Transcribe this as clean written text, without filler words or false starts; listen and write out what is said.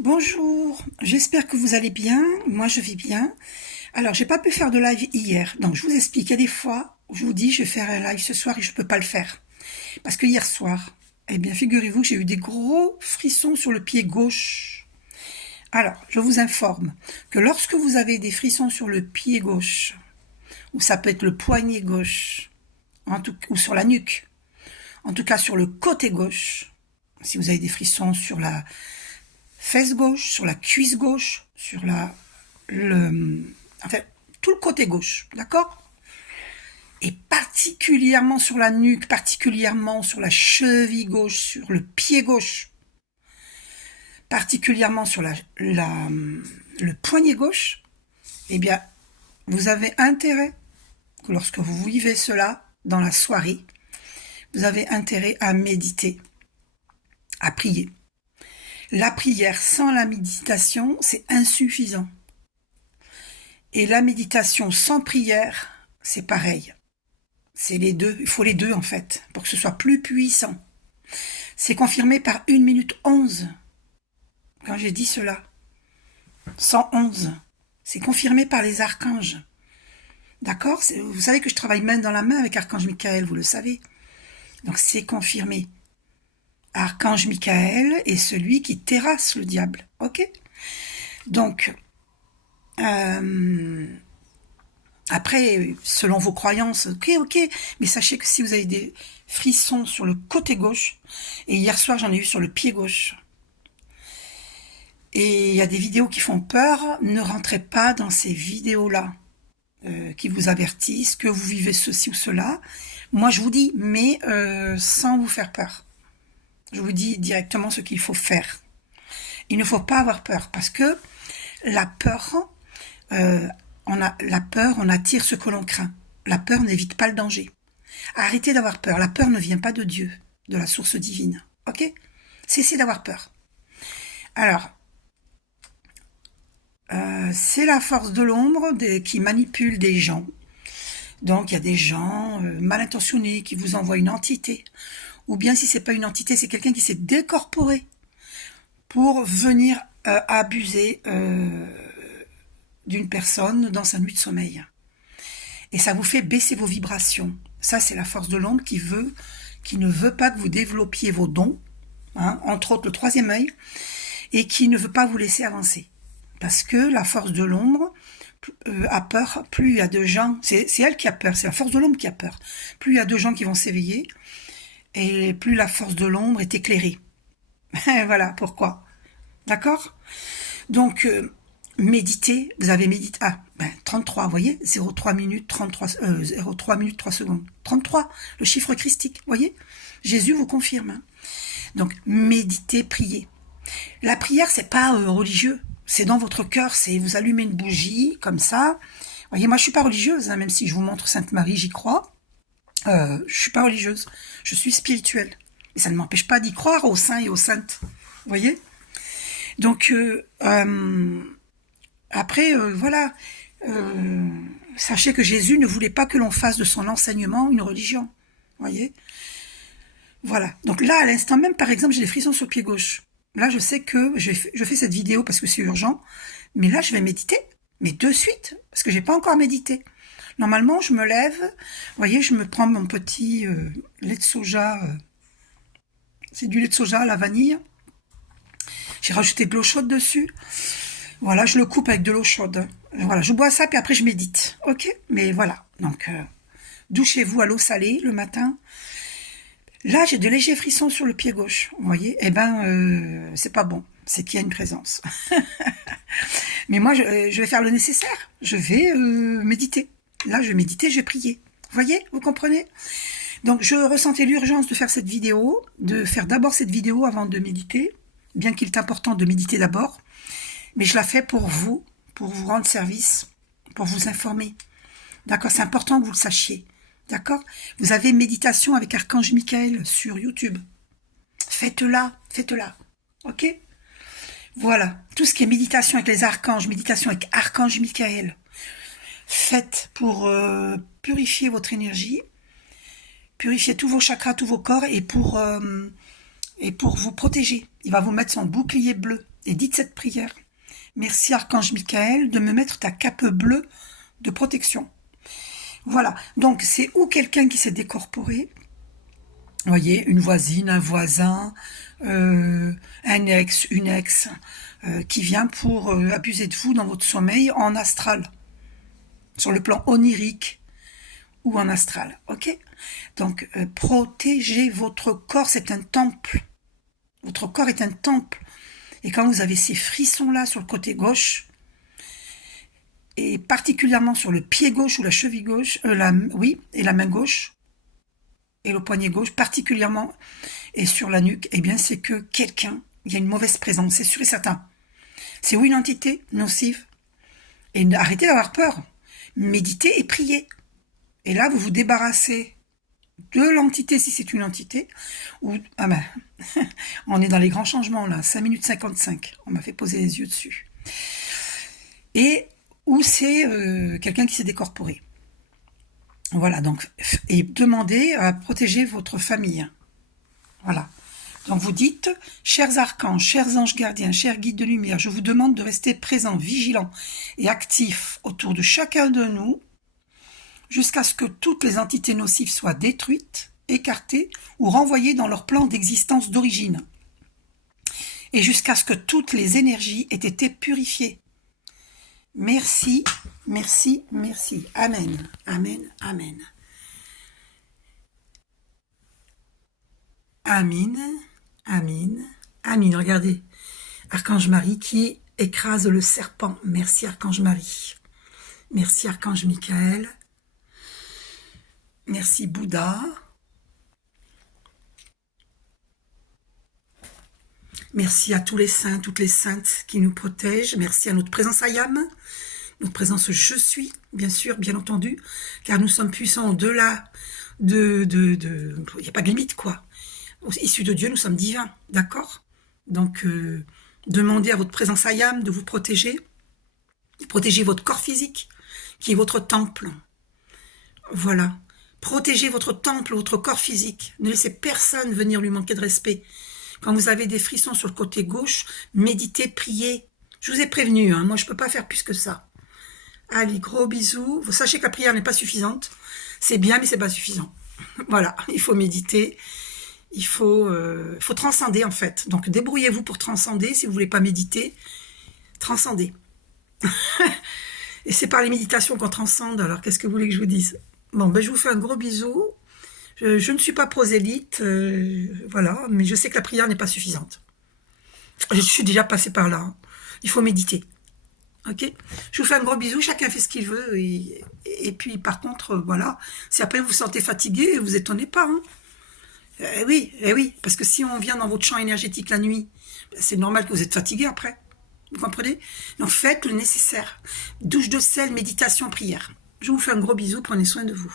Bonjour, j'espère que vous allez bien. Moi, je vais bien. Alors, j'ai pas pu faire de live hier, donc je vous explique. Il y a des fois où je vous dis, je vais faire un live ce soir et je peux pas le faire. Parce que hier soir, eh bien, figurez-vous que j'ai eu des gros frissons sur le pied gauche. Alors, je vous informe que lorsque vous avez des frissons sur le pied gauche, ou ça peut être le poignet gauche, ou sur la nuque, en tout cas sur le côté gauche, si vous avez des frissons sur la fesse gauche, sur la cuisse gauche, sur enfin, tout le côté gauche, d'accord? Et particulièrement sur la nuque, particulièrement sur la cheville gauche, sur le pied gauche, particulièrement sur le poignet gauche, eh bien, vous avez intérêt, que lorsque vous vivez cela dans la soirée, vous avez intérêt à méditer, à prier. La prière sans la méditation, c'est insuffisant. Et la méditation sans prière, c'est pareil. C'est les deux, il faut les deux en fait, pour que ce soit plus puissant. C'est confirmé par 1 minute 11, quand j'ai dit cela. 111, c'est confirmé par les archanges. D'accord? Vous savez que je travaille main dans la main avec Archange Michael, vous le savez. Donc c'est confirmé. Archange Michael est celui qui terrasse le diable. Ok? Donc, après, selon vos croyances, ok, mais sachez que si vous avez des frissons sur le côté gauche, et hier soir j'en ai eu sur le pied gauche, et il y a des vidéos qui font peur, ne rentrez pas dans ces vidéos-là, qui vous avertissent que vous vivez ceci ou cela. Moi je vous dis, mais sans vous faire peur. Je vous dis directement ce qu'il faut faire. Il ne faut pas avoir peur, parce que la peur, on attire ce que l'on craint. La peur n'évite pas le danger. Arrêtez d'avoir peur. La peur ne vient pas de Dieu, de la source divine. Ok? Cessez d'avoir peur. Alors, c'est la force de l'ombre qui manipule des gens. Donc, il y a des gens mal intentionnés qui vous envoient une entité. Ou bien, si c'est pas une entité, c'est quelqu'un qui s'est décorporé pour venir abuser d'une personne dans sa nuit de sommeil. Et ça vous fait baisser vos vibrations. Ça, c'est la force de l'ombre qui ne veut pas que vous développiez vos dons, hein, entre autres le troisième œil, et qui ne veut pas vous laisser avancer. Parce que la force de l'ombre a peur, plus il y a de gens, c'est elle qui a peur, c'est la force de l'ombre qui a peur. Plus il y a de gens qui vont s'éveiller, et plus la force de l'ombre est éclairée. Voilà pourquoi. D'accord? Donc, méditez, vous avez médité, 33, vous voyez, 0,3 minutes, 0,3 minutes, 3 secondes. 33, le chiffre christique, vous voyez? Jésus vous confirme. Hein. Donc, méditez, priez. La prière, c'est pas religieux, c'est dans votre cœur, c'est vous allumez une bougie, comme ça. Vous voyez, moi je suis pas religieuse, hein, même si je vous montre Sainte Marie, j'y crois. Je suis pas religieuse, je suis spirituelle. Et ça ne m'empêche pas d'y croire aux saints et aux saintes. Vous voyez? Donc, après, voilà. Sachez que Jésus ne voulait pas que l'on fasse de son enseignement une religion. Vous voyez? Voilà. Donc là, à l'instant même, par exemple, j'ai des frissons sur le pied gauche. Là, je sais que je fais cette vidéo parce que c'est urgent. Mais là, je vais méditer. Mais de suite, parce que j'ai pas encore médité. Normalement, je me lève. Vous voyez, je me prends mon petit lait de soja. C'est du lait de soja à la vanille. J'ai rajouté de l'eau chaude dessus. Voilà, je le coupe avec de l'eau chaude. Voilà, je bois ça, puis après je médite. Ok? Mais voilà. Donc, douchez-vous à l'eau salée le matin. Là, j'ai de légers frissons sur le pied gauche. Vous voyez? Eh ben, c'est pas bon. C'est qu'il y a une présence. Mais moi, je vais faire le nécessaire. Je vais méditer. Là, je vais méditer, je vais prier. Vous voyez? Vous comprenez? Donc, je ressentais l'urgence de faire cette vidéo, de faire d'abord cette vidéo avant de méditer, bien qu'il est important de méditer d'abord. Mais je la fais pour vous rendre service, pour vous informer. D'accord? C'est important que vous le sachiez. D'accord? Vous avez méditation avec Archange Michael sur YouTube. Faites-la. Ok? Voilà. Tout ce qui est méditation avec les archanges, méditation avec Archange Michael. Faites pour purifier votre énergie, purifier tous vos chakras, tous vos corps et pour vous protéger. Il va vous mettre son bouclier bleu. et dites cette prière. Merci Archange Michael de me mettre ta cape bleue de protection. Voilà, donc c'est ou quelqu'un qui s'est décorporé, vous voyez, une voisine, un voisin, un ex, une ex, qui vient pour abuser de vous dans votre sommeil en astral, sur le plan onirique ou en astral, ok? Donc, protégez votre corps, c'est un temple. Votre corps est un temple. Et quand vous avez ces frissons-là sur le côté gauche, et particulièrement sur le pied gauche ou la cheville gauche, et la main gauche, et le poignet gauche, particulièrement, et sur la nuque, eh bien, c'est que quelqu'un, il y a une mauvaise présence, c'est sûr et certain. C'est ou une entité nocive. Et arrêtez d'avoir peur. Méditez et priez. Et là, vous vous débarrassez de l'entité, si c'est une entité, ou, on est dans les grands changements, là, 5 minutes 55, on m'a fait poser les yeux dessus. Et, ou c'est quelqu'un qui s'est décorporé. Voilà, donc, et demandez à protéger votre famille. Voilà. Donc vous dites, chers archanges, chers anges gardiens, chers guides de lumière, je vous demande de rester présents, vigilants et actifs autour de chacun de nous, jusqu'à ce que toutes les entités nocives soient détruites, écartées ou renvoyées dans leur plan d'existence d'origine, et jusqu'à ce que toutes les énergies aient été purifiées. Merci, merci, merci. Amen, amen, amen. Amin, amin, amin. Regardez, Archange Marie qui écrase le serpent. Merci Archange Marie. Merci Archange Michael. Merci Bouddha. Merci à tous les saints, toutes les saintes qui nous protègent. Merci à notre présence Ayam, notre présence Je suis, bien sûr, bien entendu, car nous sommes puissants au-delà il n'y a pas de limite, quoi. Issus de Dieu, nous sommes divins, d'accord? Donc, demandez à votre présence Ayam de vous protéger. Protégez votre corps physique, qui est votre temple. Voilà. Protégez votre temple, votre corps physique. Ne laissez personne venir lui manquer de respect. Quand vous avez des frissons sur le côté gauche, méditez, priez. Je vous ai prévenu, hein, moi je ne peux pas faire plus que ça. Allez, gros bisous. Vous sachez que la prière n'est pas suffisante. C'est bien, mais c'est pas suffisant. Voilà, il faut méditer. Il faut transcender en fait. Donc débrouillez-vous pour transcender. Si vous voulez pas méditer, transcendez. Et c'est par les méditations qu'on transcende. Alors qu'est-ce que vous voulez que je vous dise? Bon, ben je vous fais un gros bisou. Je ne suis pas prosélyte, voilà, mais je sais que la prière n'est pas suffisante. Je suis déjà passée par là. Hein. Il faut méditer. Ok? Je vous fais un gros bisou. Chacun fait ce qu'il veut. Et puis par contre, voilà. Si après vous vous sentez fatigué, vous étonnez pas. Hein. Eh oui, parce que si on vient dans votre champ énergétique la nuit, c'est normal que vous êtes fatigué après. Vous comprenez? Donc faites le nécessaire. Douche de sel, méditation, prière. Je vous fais un gros bisou, prenez soin de vous.